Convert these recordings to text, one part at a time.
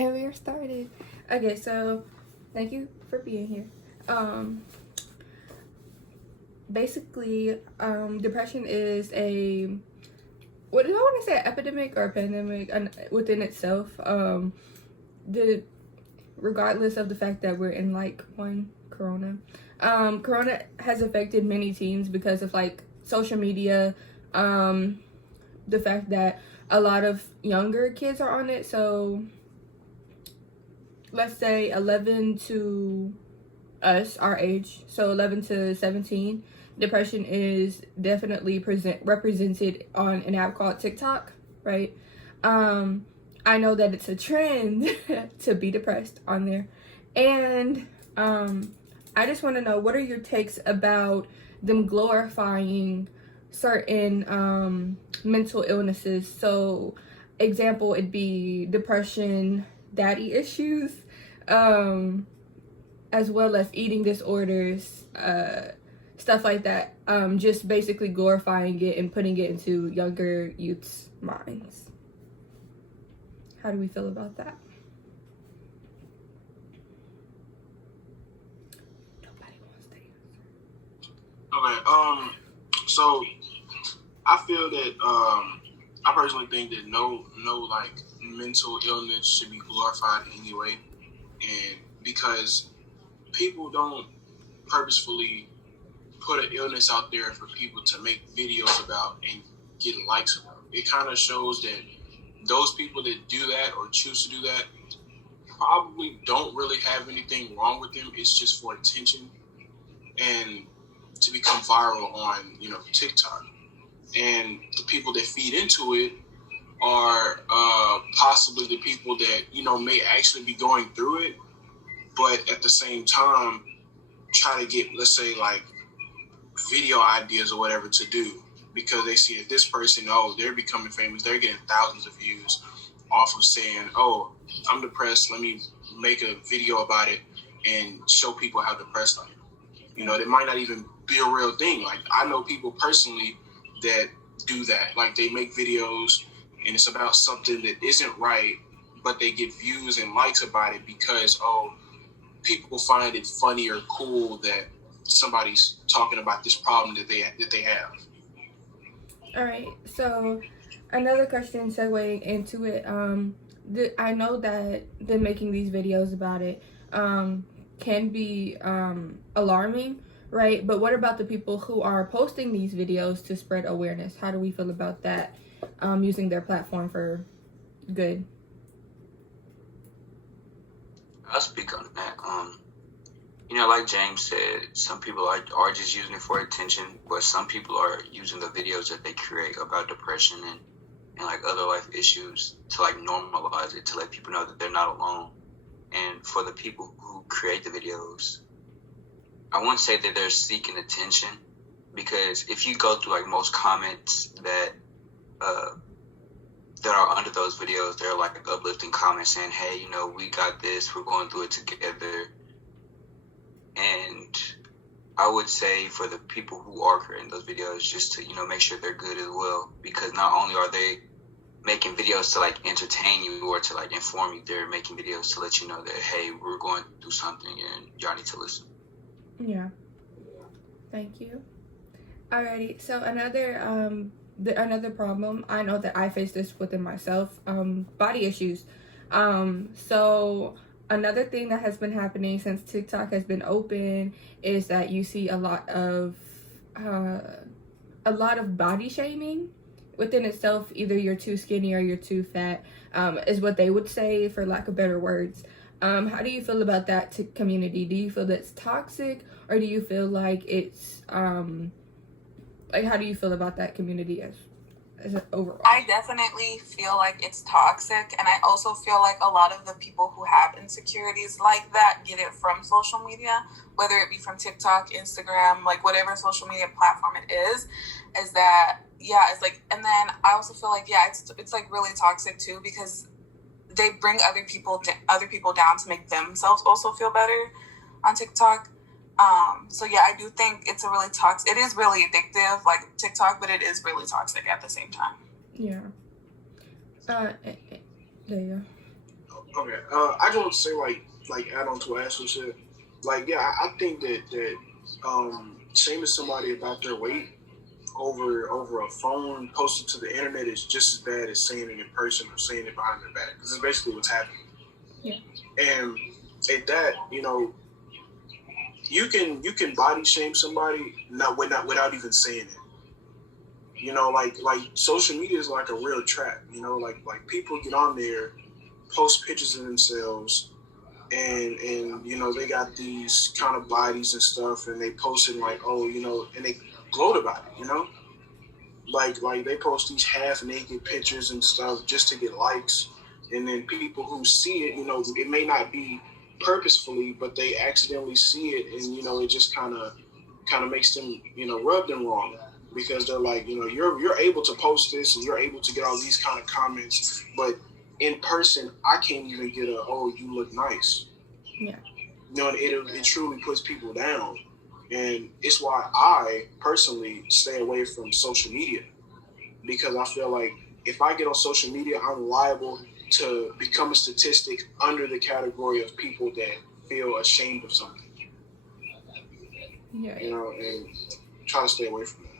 And we are started. Okay, so thank you for being here. Basically, depression is a, what do I want to say, epidemic or a pandemic within itself. Regardless of the fact that we're in like corona. Corona has affected many teens because of like social media, the fact that a lot of younger kids are on it. So let's say 11 to us, our age, so 11 to 17, depression is definitely represented on an app called TikTok, right? I know that it's a trend to be depressed on there, and I just want to know, what are your takes about them glorifying certain mental illnesses? So example, it'd be depression, daddy issues, as well as eating disorders, stuff like that. Just basically glorifying it and putting it into younger youth's minds. How do we feel about that? Nobody wants to answer. Okay. So I feel that I personally think that no like mental illness should be glorified anyway, and because people don't purposefully put an illness out there for people to make videos about and get likes about. It kind of shows that those people that do that or choose to do that probably don't really have anything wrong with them. It's just for attention and to become viral on, TikTok. And the people that feed into it are possibly the people that, may actually be going through it, but at the same time try to get, let's say, like video ideas or whatever to do, because they see that this person, they're becoming famous, they're getting thousands of views off of saying, I'm depressed, let me make a video about it and show people how depressed I am. It might not even be a real thing. Like, I know people personally that do that. Like, they make videos and it's about something that isn't right, but they get views and likes about it because, people find it funny or cool that somebody's talking about this problem that they have. All right, so another question segueing into it. I know that them making these videos about it can be alarming, right? But what about the people who are posting these videos to spread awareness? How do we feel about that, using their platform for good? I'll speak on that. Like James said, some people are just using it for attention, but some people are using the videos that they create about depression and like other life issues to like normalize it, to let people know that they're not alone. And for the people who create the videos, I wouldn't say that they're seeking attention, because if you go through like most comments that are under those videos, they're like uplifting comments saying, hey, we got this, we're going through it together. And I would say for the people who are creating those videos, just to, make sure they're good as well, because not only are they making videos to like entertain you or to like inform you, they're making videos to let you know that, hey, we're going through something and y'all need to listen. Yeah. Thank you. Alrighty, so another problem, I know that I face this within myself, body issues. So another thing that has been happening since TikTok has been open is that you see a lot of body shaming within itself. Either you're too skinny or you're too fat, is what they would say, for lack of better words. How do you feel about that community? Do you feel that's toxic, or do you feel like it's how do you feel about that community as overall? I definitely feel like it's toxic, and I also feel like a lot of the people who have insecurities like that get it from social media, whether it be from TikTok, Instagram, like whatever social media platform it is that, it's like, and then I also feel like, it's like really toxic too, because they bring other people down to make themselves also feel better on TikTok. I do think it's a really toxic, it is really addictive, like TikTok, but it is really toxic at the same time. Yeah. There you Okay. I just want to say like add on to what Ashley said. Like yeah, I think that shaming somebody about their weight over a phone posted to the internet is just as bad as saying it in person or saying it behind their back. This is basically what's happening. Yeah. And at that, you can body shame somebody without even saying it. Like social media is like a real trap. Like people get on there, post pictures of themselves, and they got these kind of bodies and stuff, and they post it like and they gloat about it. Like they post these half naked pictures and stuff just to get likes, and then people who see it, it may not be purposefully, but they accidentally see it, and it just kind of makes them rub them wrong because they're like you're able to post this and you're able to get all these kind of comments, but in person I can't even get a oh you look nice. Yeah. And it truly puts people down. And it's why I personally stay away from social media, because I feel like if I get on social media, I'm liable to become a statistic under the category of people that feel ashamed of something. Yeah. And try to stay away from that.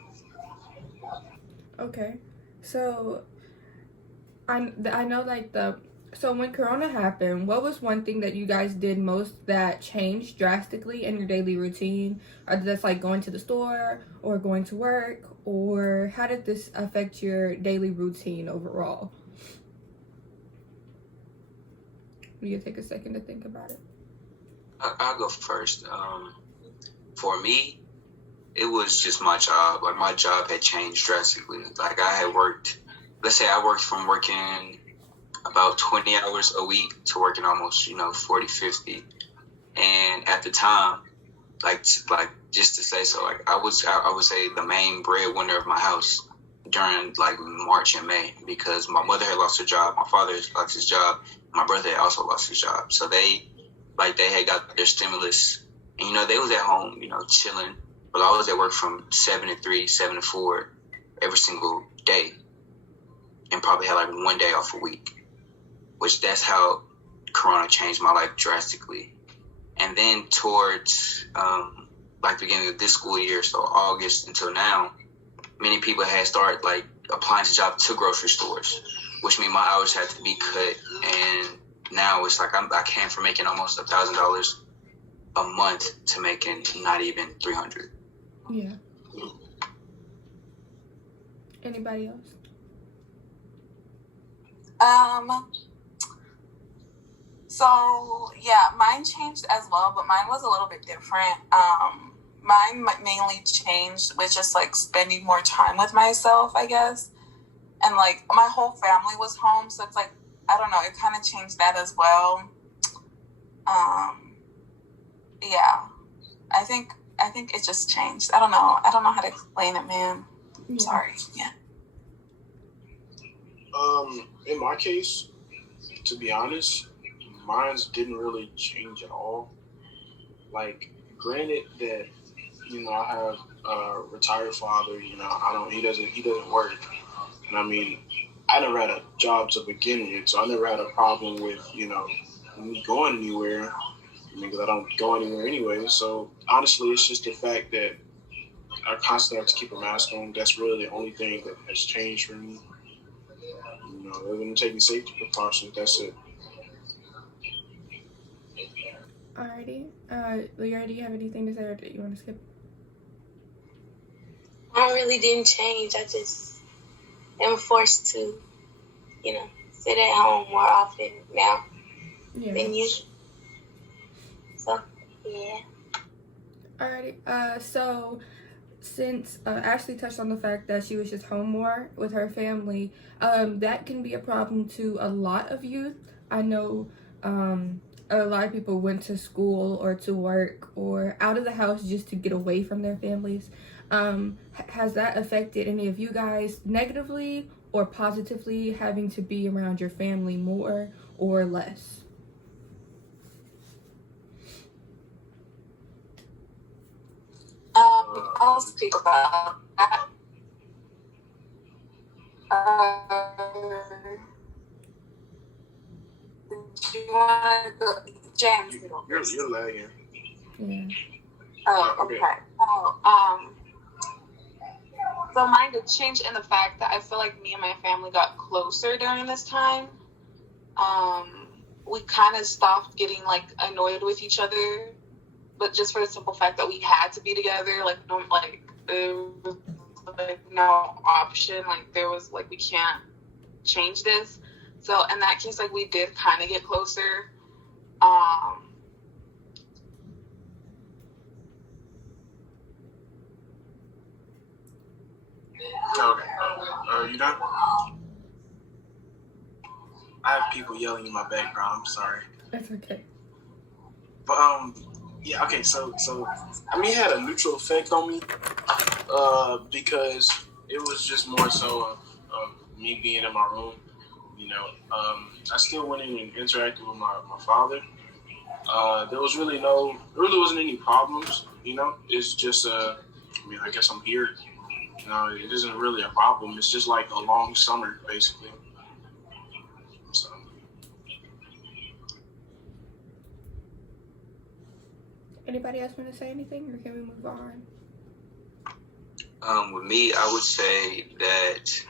Okay. So I know so when Corona happened, what was one thing that you guys did most that changed drastically in your daily routine? Or that's like going to the store or going to work, or how did this affect your daily routine overall? You take a second to think about it. I'll go first. For me, it was just my job. Like my job had changed drastically. Like I had worked, let's say I worked from working about 20 hours a week to working almost 40, 50. And at the time, like just to say so, like I would say the main breadwinner of my house during like March and May, because my mother had lost her job, my father had lost his job, my brother had also lost his job. So they had got their stimulus, and they was at home, chilling. But I was at work from 7 to 3, 7 to 4 every single day, and probably had like one day off a week. Which that's how Corona changed my life drastically. And then towards like the beginning of this school year, so August until now, many people had started like applying to jobs to grocery stores, which means my hours had to be cut. And now it's like I came from making almost $1,000 a month to making not even $300. Yeah. Anybody else? So yeah, mine changed as well, but mine was a little bit different. Mine mainly changed with just like spending more time with myself, I guess. And like my whole family was home, so it's like, I don't know, it kind of changed that as well. Yeah, I think it just changed. I don't know how to explain it, man. Yeah. Sorry. Yeah. In my case, to be honest, mine didn't really change at all. Like, granted that I have a retired father. He doesn't work, and I mean, I never had a job to begin with, so I never had a problem with me going anywhere. Because I don't go anywhere anyway. So honestly, it's just the fact that I constantly have to keep a mask on. That's really the only thing that has changed for me. Other than taking safety precautions, that's it. Alrighty. Leora, do you have anything to say, or do you want to skip? Mine really didn't change. I just am forced to, sit at home more often now than usual. So, yeah. Alrighty. So since Ashley touched on the fact that she was just home more with her family, that can be a problem to a lot of youth. I know a lot of people went to school or to work or out of the house just to get away from their families. Has that affected any of you guys negatively or positively, having to be around your family more or less? I'll speak about that. The you want to go, James? You're lagging. Yeah. Oh, okay. So mine did change in the fact that I feel like me and my family got closer during this time. We kind of stopped getting like annoyed with each other, but just for the simple fact that we had to be together, like no, there was like no option. Like there was like we can't change this. So in that case, like we did kind of get closer. Okay. You done? I have people yelling in my background. I'm sorry. That's okay. But yeah. Okay. So I mean, it had a neutral effect on me. Because it was just more so of me being in my room. You know, I still went in and interacted with my father. There really wasn't any problems. You know, it's just I mean, I guess I'm here. You know, it isn't really a problem. It's just like a long summer, basically. So. Anybody else want to say anything, or can we move on? With me, I would say that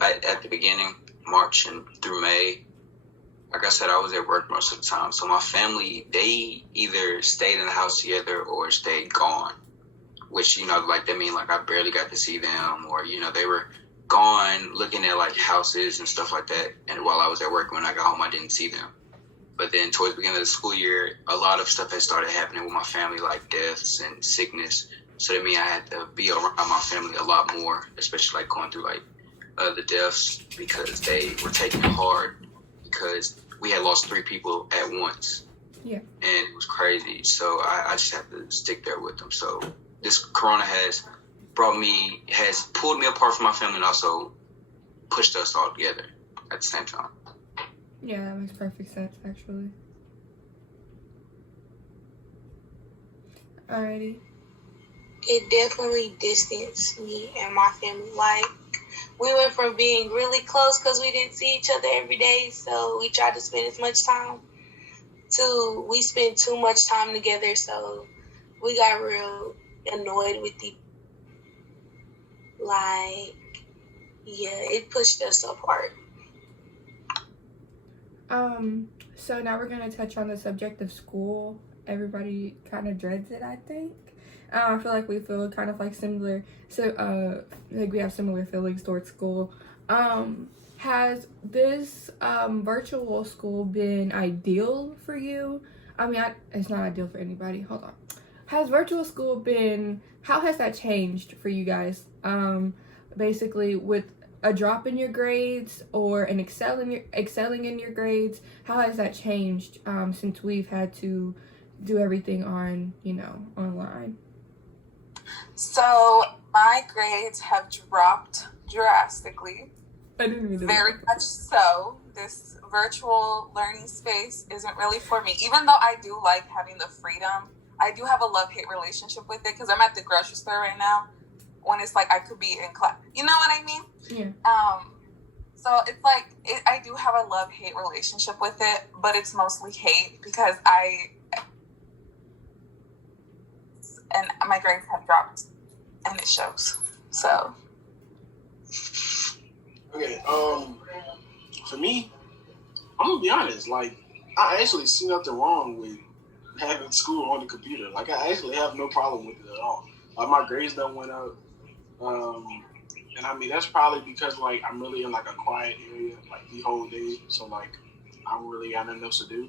at the beginning, March and through May, like I said, I was at work most of the time. So my family, they either stayed in the house together or stayed gone, which, you know, like that mean like I barely got to see them, or, you know, they were gone looking at like houses and stuff like that. And while I was at work, when I got home, I didn't see them. But then towards the beginning of the school year, a lot of stuff had started happening with my family, like deaths and sickness. So that means I had to be around my family a lot more, especially like going through like the deaths, because they were taking it hard because we had lost 3 people at once. Yeah. And it was crazy. So I just had to stick there with them. So this corona has pulled me apart from my family and also pushed us all together at the same time. Yeah, that makes perfect sense, actually. Alrighty. It definitely distanced me and my family. Like, we went from being really close because we didn't see each other every day, so we tried to spend as much time, to we spent too much time together, so we got real annoyed with the, like, yeah, it pushed us apart. So now we're going to touch on the subject of school. Everybody kind of dreads it, I think. I feel like we feel kind of like similar, so like we have similar feelings towards school. Has this virtual school been ideal for you? I mean, it's not ideal for anybody. Hold on. Has virtual school been, how has that changed for you guys? Basically with a drop in your grades or an excelling in your grades, how has that changed since we've had to do everything on, you know, online? So my grades have dropped drastically. I didn't mean to. Very much so. This virtual learning space isn't really for me. Even though I do like having the freedom, I do have a love-hate relationship with it because I'm at the grocery store right now when it's like I could be in class. You know what I mean? Yeah. So it's like, I do have a love-hate relationship with it, but it's mostly hate because and my grades have dropped and it shows. So. Okay, for me, I'm gonna be honest, like, I actually see nothing wrong with having school on the computer. Like, I actually have no problem with it at all. Like, my grades done went up, and I mean, that's probably because, like, I'm really in, like, a quiet area, like, the whole day, so, like, I don't really got nothing else to do.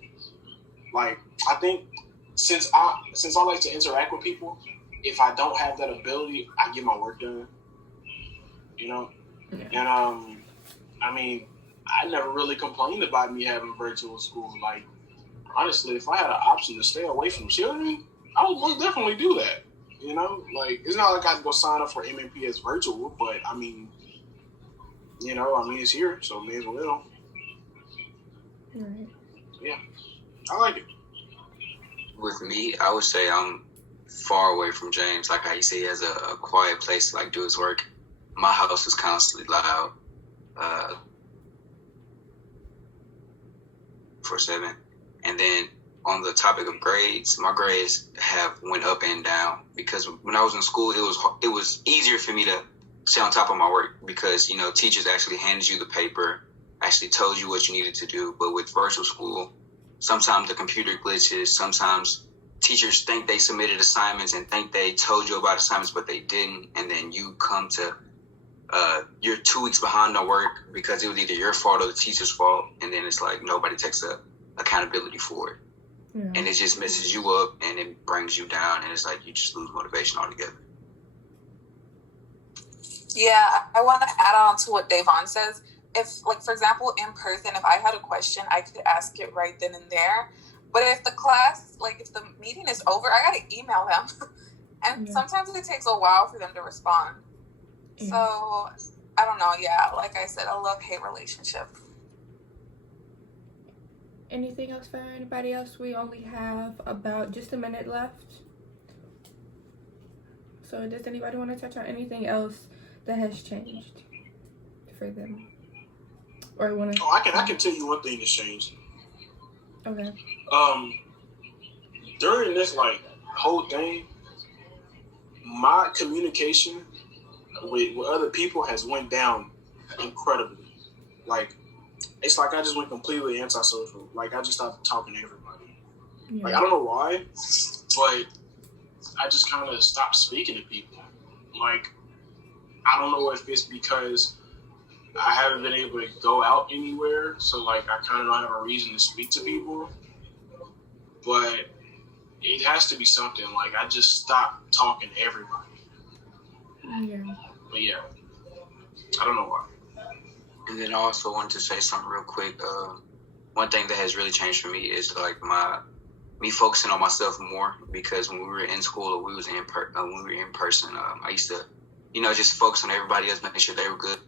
Like, I think since I like to interact with people, if I don't have that ability, I get my work done, you know? Yeah. And, I mean, I never really complained about me having virtual school. Like, honestly, if I had an option to stay away from children, I would most definitely do that. You know, like, it's not like I have to go sign up for MMP as virtual, but I mean, you know, I mean, it's here, so may as well. Right. Yeah, I like it. With me, I would say I'm far away from James. Like how you say, he has a quiet place to like do his work. My house is constantly loud. 24/7. And then on the topic of grades, my grades have went up and down because when I was in school, it was easier for me to stay on top of my work because, you know, teachers actually handed you the paper, actually told you what you needed to do. But with virtual school, sometimes the computer glitches, sometimes teachers think they submitted assignments and think they told you about assignments, but they didn't. And then you come to, you're 2 weeks behind on work because it was either your fault or the teacher's fault. And then it's like nobody takes accountability for it. Yeah. And it just messes you up and it brings you down. And it's like you just lose motivation altogether. Yeah, I want to add on to what Davon says. If, like, for example, in person, if I had a question, I could ask it right then and there. But if the class, like, if the meeting is over, I got to email them. And sometimes it takes a while for them to respond. Yeah. So, I don't know. Yeah, like I said, a love-hate relationship. Anything else for anybody else? We only have about just a minute left. So, does anybody want to touch on anything else that has changed for them? Or want to? Oh, I can tell you one thing that's changed. Okay. During this like whole thing, my communication with other people has went down incredibly. Like, it's like I just went completely antisocial. Like, I just stopped talking to everybody. Yeah. Like, I don't know why, but I just kind of stopped speaking to people. Like, I don't know if it's because I haven't been able to go out anywhere, so like I kind of don't have a reason to speak to people. But it has to be something. Like, I just stopped talking to everybody. Yeah. But yeah, I don't know why. And then I also wanted to say something real quick. One thing that has really changed for me is like me focusing on myself more, because when we were in school or when we were in person, I used to, you know, just focus on everybody else, making sure they were good.